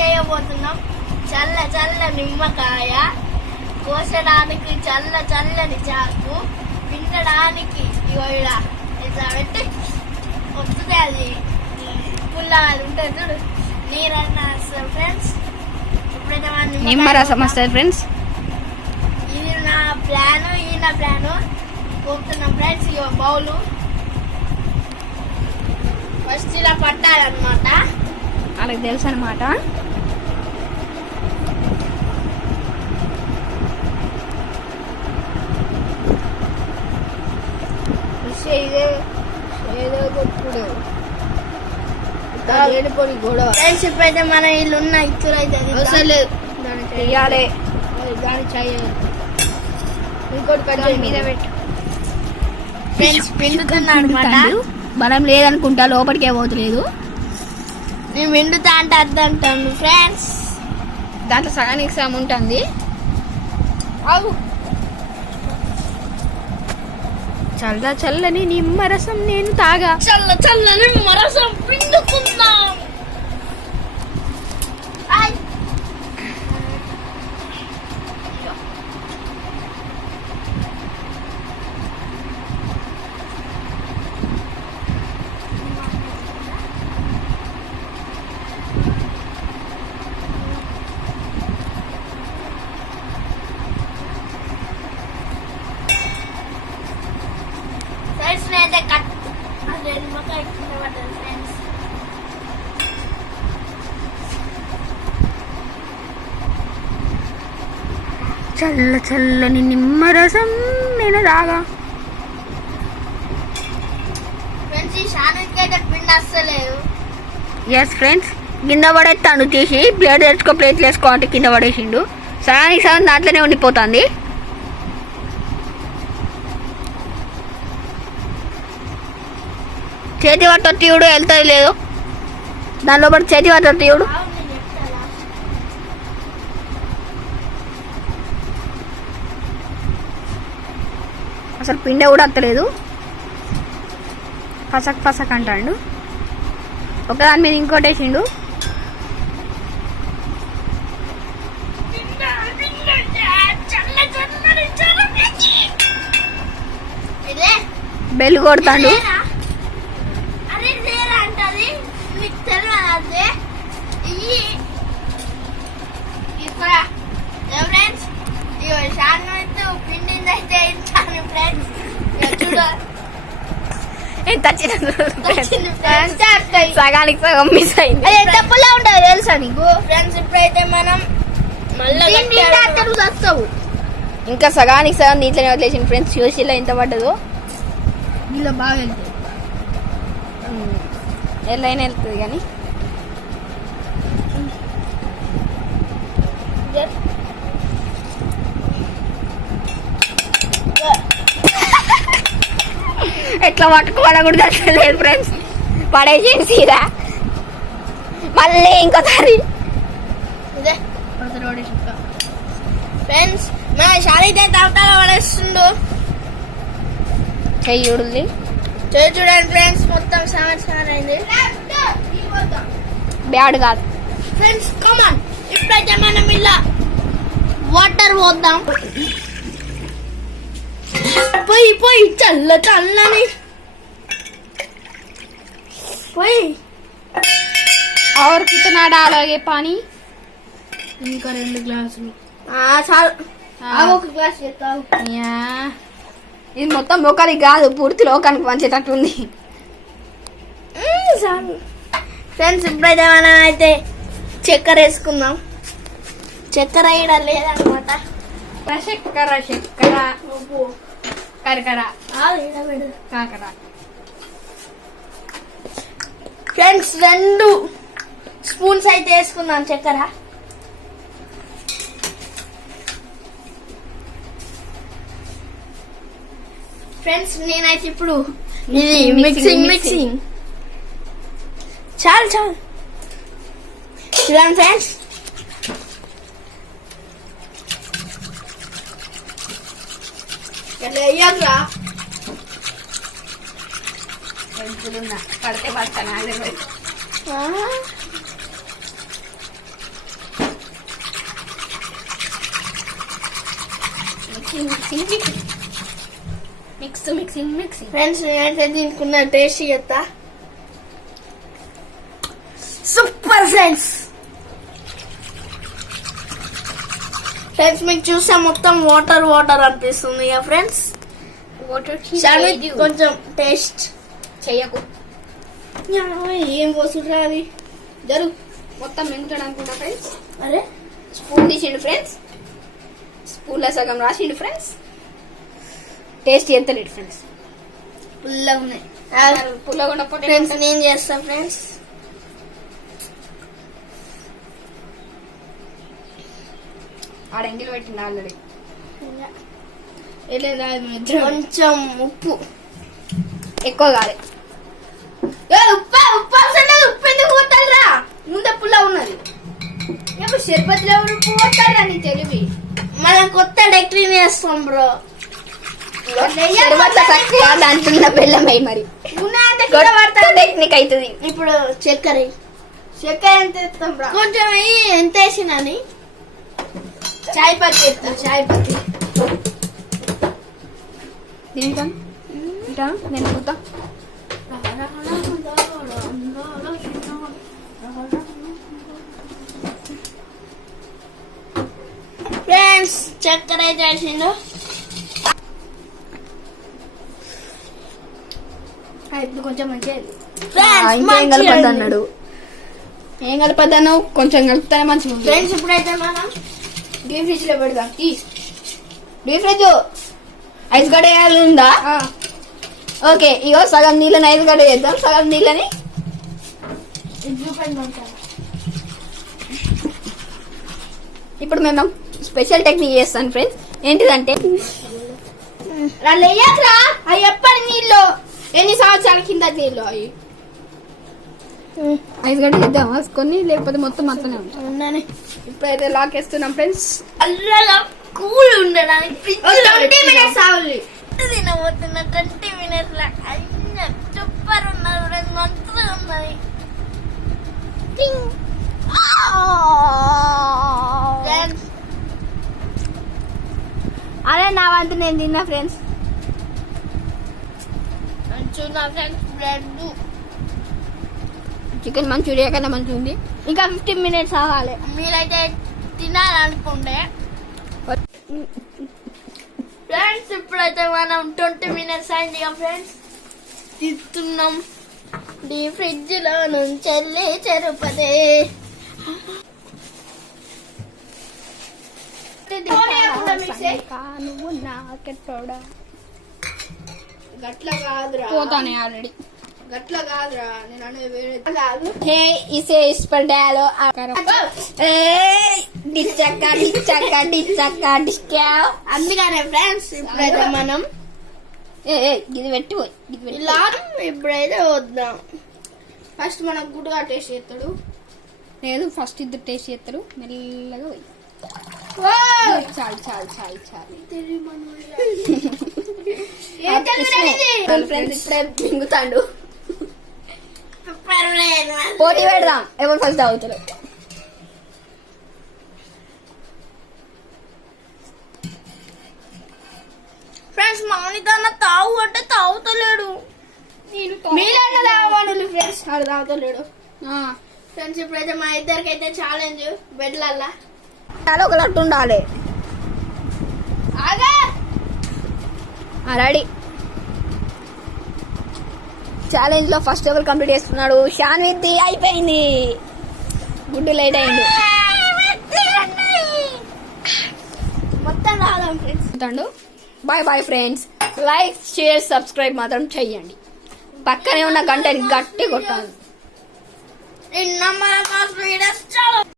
చేయబోతున్నాం. చల్ల చల్ల నిమ్మకాయ కోసడానికి చల్లని చాకు, పిండడానికి ఇట్లా పెట్టి వస్తుంది. అది పుల్ల అది ఉంటుంది చూడు, నీరన్నా వస్తుంది ఫ్రెండ్స్. ఎప్పుడైతే నిమ్మరసం వస్తుంది ఫ్రెండ్స్. ఇది నా ప్లాను, ఈయన ప్లాను పోతున్నాం ఫ్రెండ్స్. ఇక బౌలు ఫస్ట్ ఇలా పట్టాలన్నమాట, వాళ్ళకి తెలుసు అనమాట. ఫ్రెండ్స్ ఇప్పుడైతే మన ఇల్లు ఉన్న ఇచ్చులు అయితే తీయాలి. దాని చేయాలి. ఇంకోటి కట్ మీద పెట్టు ఫ్రెండ్స్. పిండుతున్నాడు అనమాట. మనం లేదనుకుంటా, లోపలికే పోతలేదు. నేను పిండుతా అంటే అద్దంటాను ఫ్రెండ్స్. దాంట్లో సగానికి సగం ఉంటుంది. చల్ల చల్లని నిమ్మరసం నేను తాగా. చల్లని నిమ్మరసం పిండుకుందాం. చల్ల చల్లని నిమ్మరసం నేను తాగా. ఎస్ ఫ్రెండ్స్, కింద పడేస్తాను తీసి. ప్లేట్ తెచ్చుకో, ప్లేట్లు వేసుకో అంటే కింద పడేసిండు. సగానికి సగం దాంట్లోనే ఉండిపోతుంది. చేతి పట్ట తీయుడు వెళ్తుంది లేదు, దానిలో పడి చేతి పట్ట తీయుడు. అసలు పిండి కూడా అత్తలేదు. పసక్ పసక్ అంటాడు. ఒకదాని మీద ఇంకోటి వేసిండు. బెల్ కొడతాడు. సగానికి సగం మిస్ అయింది. తప్పులా ఉంటుంది తెలుసా నీకు ఫ్రెండ్స్. ఇప్పుడైతే మనం వస్తావు. ఇంకా సగానికి సగం దీంట్లోనే వదిలేసింది ఫ్రెండ్స్. చూసిలా ఎంత పడ్డదో. ఇలా బాగా వెళ్తుంది, ఎల్లైనా వెళ్తుంది కానీ ఎట్లా పట్టుకోవాలో కూడా తెలియలేదు ఫ్రెండ్స్. పడేసింది సీదా. మళ్ళీ ఇంకోసారి ఫ్రెండ్స్ మన షాదైతే తవటాలో పడేస్తుండు. చెయ్యి చూడండి, చెయ్యి చూడండి ఫ్రెండ్స్. మొత్తం సార్ అయింది. బ్యాడ్ కాదు ఫ్రెండ్స్. కమాన్, ఇప్పుడైతే మనం ఇలా వాటర్ పోద్దాం. పోయి చల్లని పోయి. और कितना डालोगे पानी? ఇంకా 2 గ్లాసులు చాలు. ఒక గ్లాస్ చేస్తావు. ఇది మొత్తం లోకానికి కాదు, పూర్తి లోకానికి పంచేటట్టు ఉంది. ఫ్రెండ్స్ ఇప్పుడైతే మనం అయితే చక్కెర వేసుకుందాం. చక్కెర వేయడం లేదనమాట. చక్కెర కరకర కాకర. ఫ్రెండ్స్ 2 స్పూన్స్ అయితే వేసుకుందాం చక్కెర. ఫ్రెండ్స్ నేనైతే ఇప్పుడు ఇది మిక్సింగ్ చాలు చూడండి ఫ్రెండ్స్. ఎట్లా వేయాలిరా? పడితే పడతాను. మిక్సింగ్ ఫ్రెండ్స్ నేనైతే దీనికి టేస్ట్ చేస్తా. Super friends. ఫ్రెండ్స్ మీకు చూస్తే మొత్తం వాటర్ వాటర్ అనిపిస్తుంది కదా ఫ్రెండ్స్. కొంచెం టేస్ట్ చెయ్యకు. ఏం పోసుకుంటా అది జరుగు మొత్తం మెంగుతాడు అనుకుంటా ఫ్రెండ్స్. అరే స్పూన్ తీసిండు ఫ్రెండ్స్, స్పూన్లో సగం రాసిండు ఫ్రెండ్స్. Taste చేస్తలేడు friends. పుల్లగా ఉన్నాయి. పుల్లగా ఉన్నప్పుడు ఫ్రెండ్స్ నేను చేస్తాను ఫ్రెండ్స్. ఆడ ఎంగిల్ పెట్టిండు ఆల్రెడీ. కొంచెం ఉప్పు ఎక్కువ కాదు. ఉప్పు ఉప్పు అవసరం లేదు. ఉప్పు ఎందుకు కొట్టాలరా? ముందే పుల్ల ఉన్నది. ఇప్పుడు షర్బత్లో ఉప్పు కొట్టాలా నీ తెలివి? మనం కొత్త డెక్రీన్ వేస్తాం బ్రో. దాంట్లో బెల్లం అయ్యి మరి టెక్నిక్ అవుతుంది. ఇప్పుడు చక్కెర ఎంత వేస్తాం బ్రో? కొంచెం ఎంత వేసినని చాయ్ పత్తి వేస్తాం. చాయ్ పత్తి నేను పోతా. ఫ్రెండ్స్ చక్కెర అయితే వేసిండు. ఇప్పుడు కొంచెం మంచిగా ఫ్రెండ్స్ కలపద్దు అన్నాడు. ఏం కలపద్దాను? కొంచెం కలుపుతానే మంచిగా ఉంది. ఫ్రెండ్స్ ఇప్పుడైతే మనం డీప్ ఫ్రిడ్జ్ లో పెడదాం. డీప్ ఫ్రిడ్జ్ ఐస్ గడ్డ వేయాలి ఉందా? ఓకే, ఇగో సగం నీళ్ళని ఐస్ గడ్డ వేద్దాం, సగం నీళ్ళని ఇప్పుడు మేము స్పెషల్ టెక్నిక్ చేస్తాను ఫ్రెండ్స్. ఏంటిదంటే వేయకరా. అవి ఎప్పటి నీళ్ళు ఎన్ని సంవత్సరాల కింద నీళ్ళు అవి ఐస్ గడ్డ వేద్దాం వేసుకొని, లేకపోతే మొత్తం అట్లనే ఉంటాం. ఉన్నాను. ఇప్పుడైతే లాక్ వేస్తున్నాం ఫ్రెండ్స్. అల్లగా కూల్ ఉండడానికి 20 minutes ఆవాలి. తినబోతున్న 20 minutes లా సూపర్ ఉన్నది ఫ్రెండ్స్. మంచిగా ఉన్నది. అదే నా వంతు నేను తిన్నా ఫ్రెండ్స్. మంచిగా ఫ్రెండ్స్. బ్రెడ్ చికెన్ మంచూరియా కన్నా మంచిగా ఉంది. ఇంకా 15 minutes ఆగాలి. మీరైతే తినాలనుకుంటే ఫ్రెండ్స్ ఇప్పుడైతే మనం 20 minutes అయింది కదా ఫ్రెండ్స్. తిస్తున్నాం డీ ఫ్రిడ్జ్ లో నుంచి చెరుపదే. గట్ల కాదురా, పోతానే ఆల్రెడీ. గట్ల కాదురా, నేను అనేది వేరే కాదు. హే ఇసే ఇస్పడాలో అందుకనే ఫ్రెండ్స్ ఇప్పుడైతే మనం ఇది పెట్టి ఇలా ఇప్పుడైతే వద్దాం. ఫస్ట్ మనం గుడ్డుగా టేస్ట్ చేస్తాడు. లేదు, ఫస్ట్ ఇద్దరు టేస్ట్ చేస్తారు. మెల్లగా పోయి చాలు చాలు చాలు చాలు. ఫ్రెండ్స్ ఇప్పుడే మింగుతాడు. పోటీ పెడదాం ఎవరు ఫస్ట్ తాగుతారు. ఫ్రెండ్స్ మానికన్నా తాగు అంటే తాగుతలేడు. మీరన్నా తాగమను ఫ్రెండ్స్, ఆడు తాగుతలేడు. ఫ్రెండ్స్ ఇప్పుడైతే మా ఇద్దరికి అయితే ఛాలెంజ్ బెడ్లల్లా చాలా ఒక లట్టు ఉండాలి. రెడీ. ఛాలెంజ్ లో ఫస్ట్ ఎవరు కంప్లీట్ చేస్తున్నాడు? షాన్విత్. అయిపోయింది, గుడ్డు లేట్ అయింది. మొత్తం రాదాం friends. Bye bye friends. Like share subscribe మాత్రం చెయ్యండి. పక్కనే ఉన్న గంటని గట్టి కొట్టాలి. ఇన్న మన